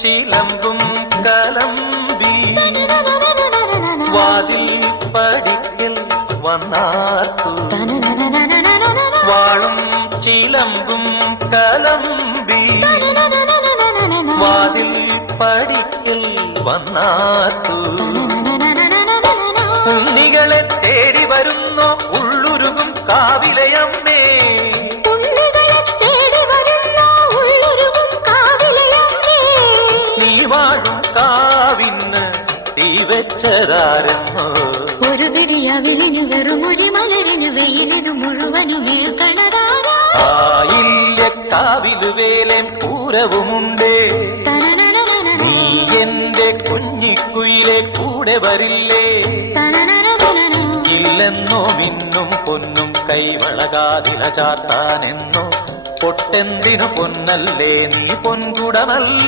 ചിലമ്പും കലമ്പി വാതിൽ പടിക്കൽ വന്നാർത്തു വാളും ചിലമ്പും കലമ്പി വാതിൽ പടിക്കൽ വന്നാർത്തു ഉണ്ണികളെ തേടി വരുന്നോ ഉള്ളുരുകും കാവിലയമ്മേ നീ വാഴും കാവിന്ന് തീ വെച്ചതാരെന്നോ ഒരു പിരിയവിലിനു വെറും ഒരു മലരിനു വെയിലിനു മുഴുവനും കാവിലു വേലൻ പൂരവുമുണ്ടേ നീ എന്റെ കുഞ്ഞിക്കുയിലെ കൂടെ വരില്ലേ ഇല്ലെന്നോ മിന്നും പൊന്നും കൈവളകാതില ചാത്താനെന്നോ പൊട്ടെന്തിനു പൊന്നല്ലേ നീ പൊൻകുടമല്ല